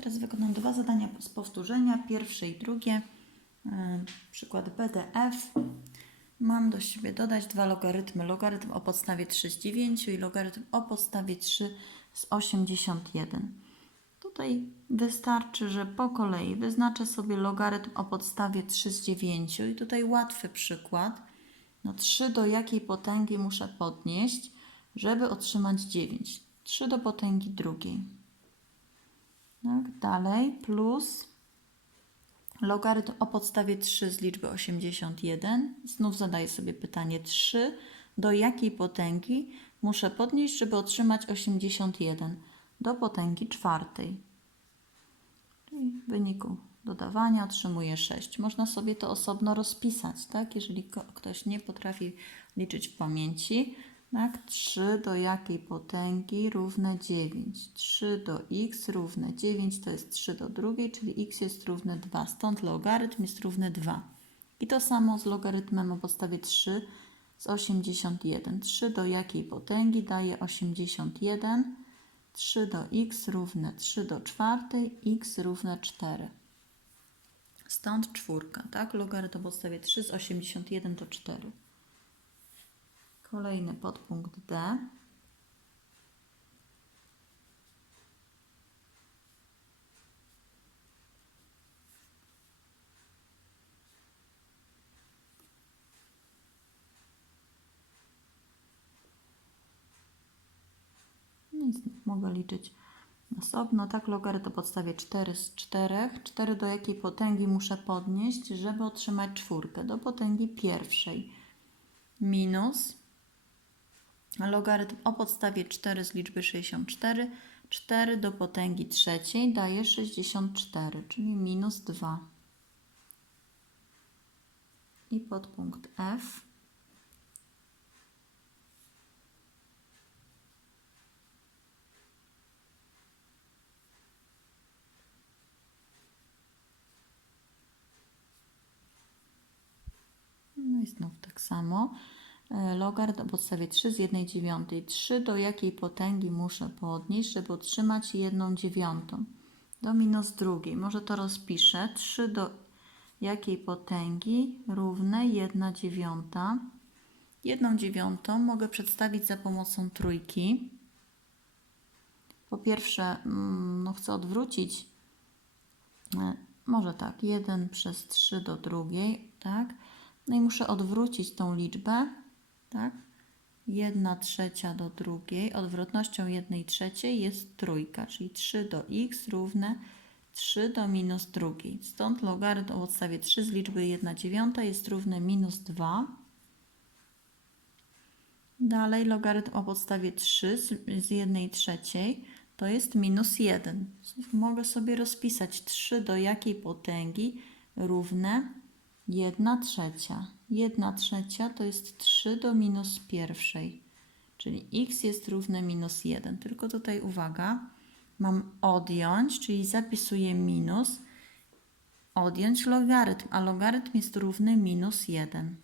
Teraz wykonam dwa zadania z powtórzenia, pierwsze i drugie. Yy, Przykład BDF. Mam do siebie dodać dwa logarytmy. Logarytm o podstawie 3 z 9 i logarytm o podstawie 3 z 81. Tutaj wystarczy, że po kolei wyznaczę sobie logarytm o podstawie 3 z 9 i tutaj łatwy przykład. No 3 do jakiej potęgi muszę podnieść, żeby otrzymać 9? 3 do potęgi drugiej. Tak, dalej plus logarytm o podstawie 3 z liczby 81. Znów zadaję sobie pytanie 3 do jakiej potęgi muszę podnieść, żeby otrzymać 81 do potęgi czwartej. Czyli w wyniku dodawania otrzymuję 6. Można sobie to osobno rozpisać, tak? Jeżeli ktoś nie potrafi liczyć w pamięci, tak? 3 do jakiej potęgi równe 9. 3 do x równe 9 to jest 3 do drugiej, czyli x jest równe 2. Stąd logarytm jest równy 2. I to samo z logarytmem o podstawie 3 z 81. 3 do jakiej potęgi daje 81? 3 do x równe 3 do czwartej, x równe 4. Stąd czwórka, tak? Logarytm o podstawie 3 z 81 to 4. Kolejny podpunkt D. Mogę liczyć osobno. Tak, logarytm o podstawie 4 z 4. 4 do jakiej potęgi muszę podnieść, żeby otrzymać czwórkę? Do potęgi pierwszej. Minus logarytm o podstawie 4 z liczby 64. 4 do potęgi trzeciej daje 64, czyli minus 2. I podpunkt F. No i znów tak samo. E, Logarytm o podstawie 3 z 1 dziewiątej. 3 do jakiej potęgi muszę podnieść, żeby otrzymać 1 dziewiątą? Do minus drugiej. Może to rozpiszę. 3 do jakiej potęgi równe 1 dziewiąta. 1 dziewiątą mogę przedstawić za pomocą trójki. Po pierwsze, mm, no chcę odwrócić E, Może tak, 1 przez 3 do drugiej, tak? No i muszę odwrócić tą liczbę, tak? 1 trzecia do drugiej. Odwrotnością 1 trzeciej jest trójka, czyli 3 do x równe 3 do minus drugiej. Stąd logarytm o podstawie 3 z liczby 1 dziewiąta jest równy minus 2. Dalej logarytm o podstawie 3 z, z 1 trzeciej to jest minus 1. Mogę sobie rozpisać 3 do jakiej potęgi równe 1 trzecia. 1 trzecia to jest 3 do minus pierwszej, czyli x jest równe minus 1. Tylko tutaj uwaga, mam odjąć, czyli zapisuję minus, odjąć logarytm, a logarytm jest równy minus 1.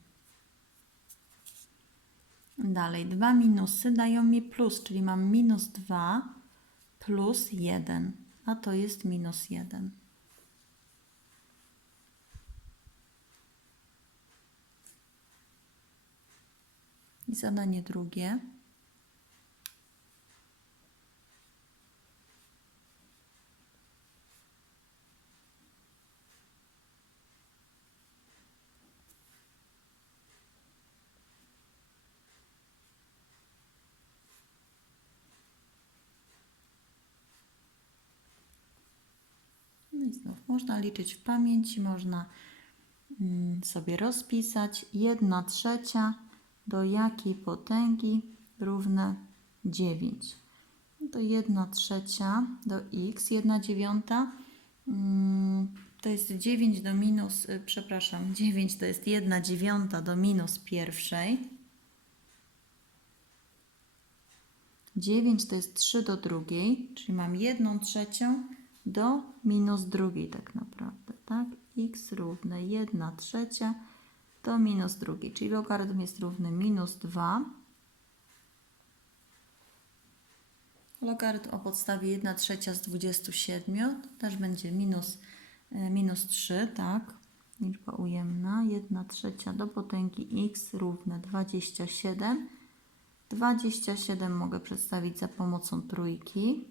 Dalej, dwa minusy dają mi plus, czyli mam minus 2 plus 1, a to jest minus 1. zadanie drugie. No i znów można liczyć w pamięci, można mm, sobie rozpisać. 1 trzecia do jakiej potęgi równe 9. No to 1 trzecia do x, 1 dziewiąta mm, to jest 9 do minus, y, przepraszam, 9 to jest 1 dziewiąta do minus pierwszej. 9 to jest 3 do drugiej, czyli mam 1 trzecią do minus drugiej tak naprawdę, tak? x równe 1 trzecia do minus drugiej, czyli logarytm jest równy minus 2. Logarytm o podstawie 1 trzecia z 27 to też będzie minus, e, minus 3, tak? Liczba ujemna. 1 trzecia do potęgi x równe 27. 27 mogę przedstawić za pomocą trójki,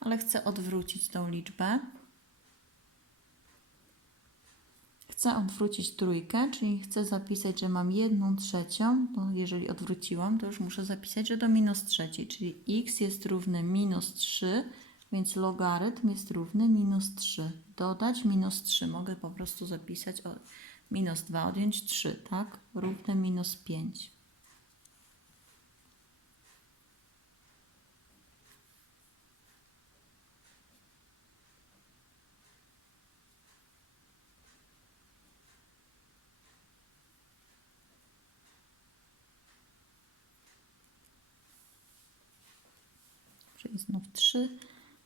ale chcę odwrócić tą liczbę. Chcę odwrócić trójkę, czyli chcę zapisać, że mam jedną trzecią, to jeżeli odwróciłam, to już muszę zapisać, że do minus trzeciej, czyli x jest równy minus 3, więc logarytm jest równy minus 3. Dodać minus 3, mogę po prostu zapisać o minus 2, odjąć 3, tak? Równe minus 5. Czyli znów 3.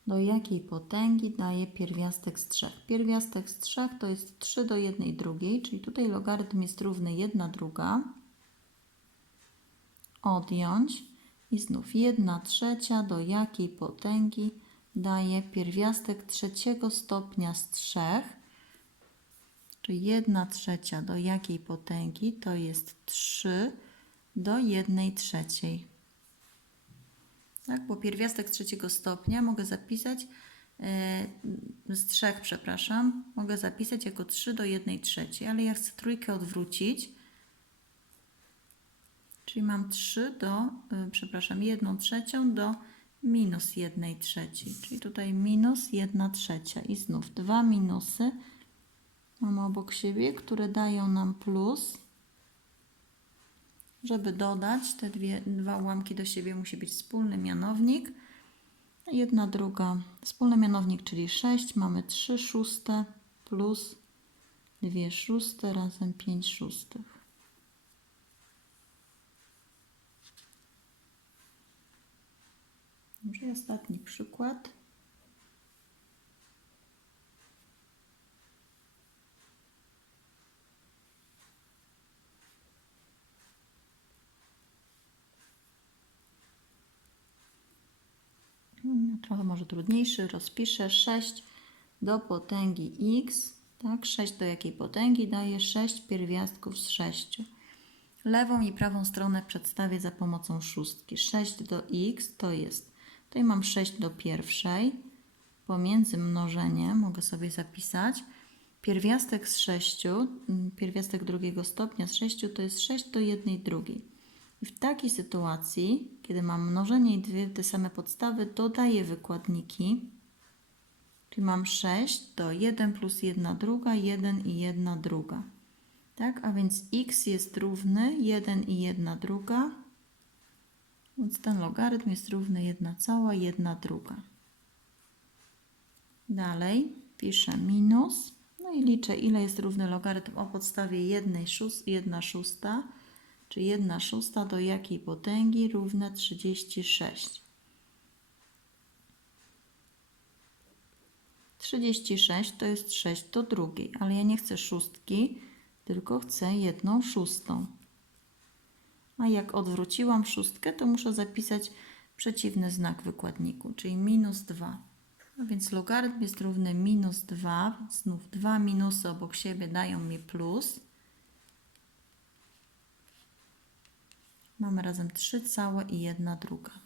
Do jakiej potęgi daje pierwiastek z 3? Pierwiastek z 3 to jest 3 do 1 drugiej, czyli tutaj logarytm jest równy 1 druga. Odjąć i znów 1 trzecia do jakiej potęgi daje pierwiastek trzeciego stopnia z 3. Czyli 1 trzecia do jakiej potęgi to jest 3 do 1 trzeciej. Tak, bo pierwiastek trzeciego stopnia mogę zapisać e, z trzech, przepraszam, mogę zapisać jako 3 do 1 trzeciej, ale ja chcę trójkę odwrócić. Czyli mam 3 do, e, przepraszam, 1 trzecią do minus 1 trzeciej. Czyli tutaj minus 1 trzecia i znów dwa minusy mamy obok siebie, które dają nam plus. Żeby dodać te dwie, dwa ułamki do siebie musi być wspólny mianownik. Jedna, druga. Wspólny mianownik, czyli 6. Mamy 3 szóste plus 2 szóste razem 5 szóstych. I ostatni przykład. Trochę może trudniejszy, rozpiszę 6 do potęgi x, tak, 6 do jakiej potęgi daje 6 pierwiastków z 6. Lewą i prawą stronę przedstawię za pomocą szóstki. 6 do x to jest, tutaj mam 6 do pierwszej, pomiędzy mnożeniem mogę sobie zapisać, pierwiastek z 6, mm, pierwiastek drugiego stopnia z 6 to jest 6 do jednej drugiej. I w takiej sytuacji, kiedy mam mnożenie i dwie te same podstawy, dodaję wykładniki. Czyli mam 6 to 1 plus 1 druga, 1 i 1 druga. Tak, a więc x jest równy 1 i 1 druga. Więc ten logarytm jest równy 1 cała, 1 druga. Dalej piszę minus. No i liczę, ile jest równy logarytm o podstawie 1 szóst, 1 szósta czy 1 szósta do jakiej potęgi równa 36. 36 to jest 6 do drugiej, ale ja nie chcę szóstki, tylko chcę jedną szóstą. A jak odwróciłam szóstkę, to muszę zapisać przeciwny znak wykładniku, czyli minus 2. A więc logarytm jest równy minus 2, znów dwa minusy obok siebie dają mi plus. Mamy razem 3 całe i 1 druga.